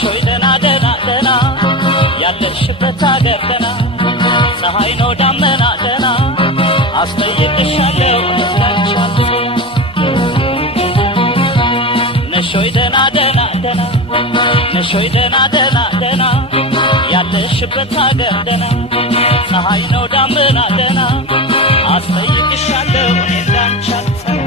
ነሾይ ደና ደና ደና ያለሽበት አገር ደና ፀሐይ ነው ዳመና ደና አስጠይቅሻለሁ እንዳንቻለሁ ነሾይ ደና ደና ደና ነሾይ ደና ደና ደና ያለሽበት አገር ደና ፀሐይ ነው ዳመና ደና አስጠይቅሻለሁ እንዳንቻለሁ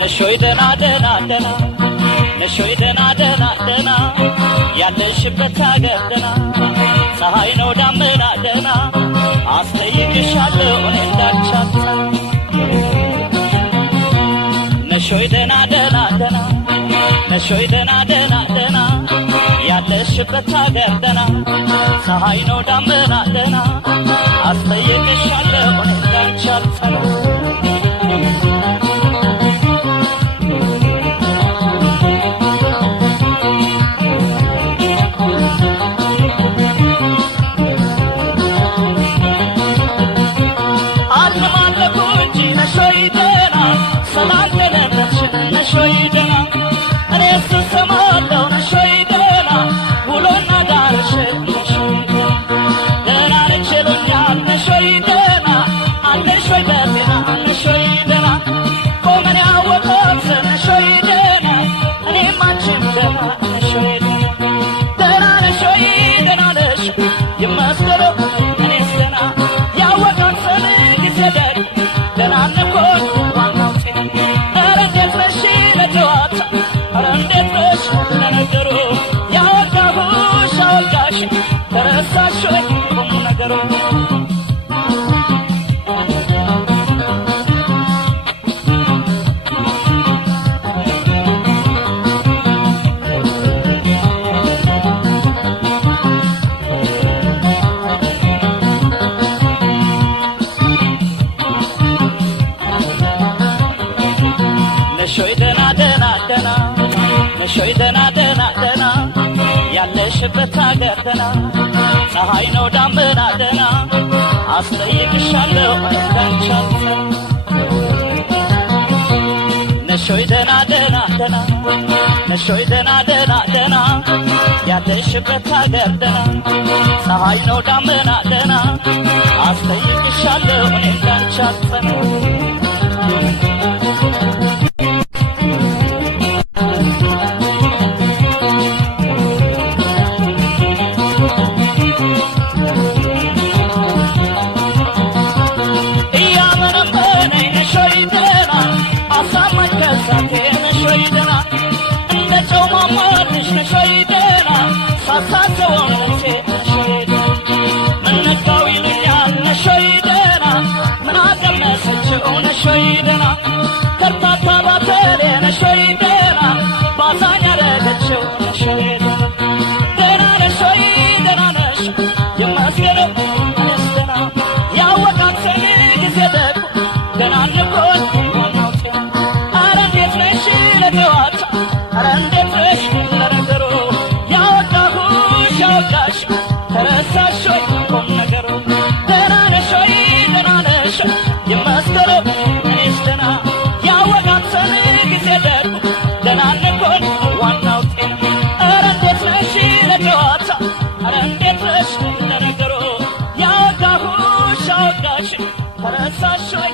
ነሾይ ደና ደና ደና ነሾይ ደና ደና ደና ያለሽበት አገር ደና ፀሐይ ነው ዳመና ደና አስጠይቅሻለሁ እንዳንቻለሁ ነሾይ ደና ደና ደና ነሾይ ደና ደና ደና ያለሽበት አገር ደና ፀሐይ ነው ዳመና ደና አስጠይቅሻለሁ እንዳንቻለሁ ነሾይ ደና ደና ደና ነሾይ ደና ደና ደና ያለሽበት አገር ደና ፀሐይ ነው ዳመና ደና አስጠይቅሻለሁ እንዳንቻለሁ ነሾይ ደና ደና ደና ነሾይ ደና ደና ደና ያለሽበት አገር ደና ፀሐይ ነው ዳመና ደና አስጠይቅሻለሁ እንዳንቻለሁ One ጸጋሽ ተረሳሽ ወይ